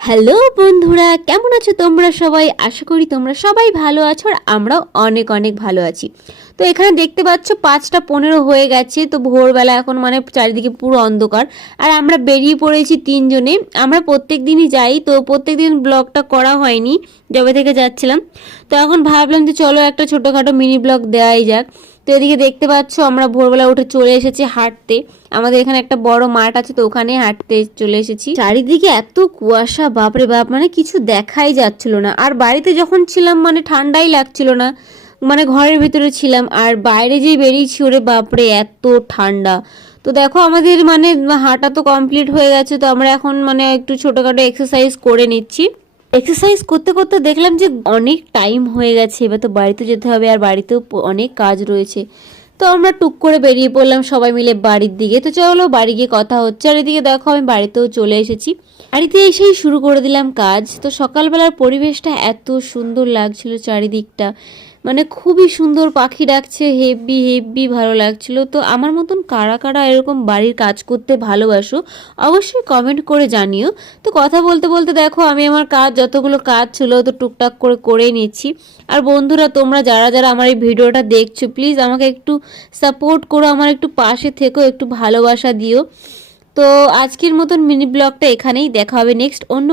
Hello বন্ধুরা, কেমন আছো তোমরা সবাই? আশা করি তোমরা সবাই ভালো আছো আর আমরাও অনেক অনেক ভালো আছি। তো এখানে দেখতে পাচ্ছ 5টা 15 হয়ে গেছে। তো ভোরবেলা এখন মানে চারিদিকে পুরো অন্ধকার আর আমরা বেরিয়ে পড়েছি তিনজনে। আমরা প্রত্যেক দিনই যাই, তো প্রত্যেক দিন ব্লগটা করা হয়নি যবে থেকে যাচ্ছিলাম। তো এখন ভাবলাম যে চলো একটা ছোটোখাটো মিনি ব্লগ দেওয়াই যাক। তো এদিকে দেখতে পাচ্ছ আমরা ভোরবেলা উঠে চলে এসেছি হাঁটতে। আমাদের এখানে একটা বড় মাঠ আছে, তো ওখানে হাঁটতে চলে এসেছি। চারিদিকে এত কুয়াশা, বাপরে বাপ, মানে কিছু দেখাই যাচ্ছিল না। আর বাড়িতে যখন ছিলাম মানে ঠান্ডাই লাগছিল না, মানে ঘরের ভিতরে ছিলাম। আর বাইরে যে বেরিয়েছি, ওরে বাপরে এত ঠান্ডা। তো দেখো আমাদের মানে হাঁটা তো কমপ্লিট হয়ে গেছে, তো আমরা এখন মানে একটু ছোটোখাটো এক্সারসাইজ করে নিচ্ছি। এক্সারসাইজ করতে করতে দেখলাম যে অনেক টাইম হয়ে গেছে, এবার তো বাড়িতে যেতে হবে আর বাড়িতেও অনেক কাজ রয়েছে। তো আমরা টুক করে বেরিয়ে পড়লাম সবাই মিলে বাড়ির দিকে। তো চলো বাড়ি গিয়ে কথা হচ্ছে। আর এদিকে দেখো আমি বাড়িতেও চলে এসেছি। বাড়িতে এসেই শুরু করে দিলাম কাজ। তো সকালবেলার পরিবেশটা এত সুন্দর লাগছিল, চারিদিকটা মানে খুবই সুন্দর, পাখি ডাকছে, হেব্বি হেব্বি ভালো লাগছিল। তো আমার মতন কারা কারা এরকম বাড়ির কাজ করতে ভালোবাসো অবশ্যই কমেন্ট করে জানিও। তো কথা বলতে বলতে দেখো আমি আমার কাজ, যতগুলো কাজ ছিল তো টুকটাক করে করেই নিচ্ছি। আর বন্ধুরা তোমরা যারা যারা আমার এই ভিডিওটা দেখছো, প্লিজ আমাকে একটু সাপোর্ট করো, আমার একটু পাশে থেকো, একটু ভালোবাসা দিও। তো আজকের মতন মিনি ব্লগটা এখানেই, দেখা হবে নেক্সট অন্য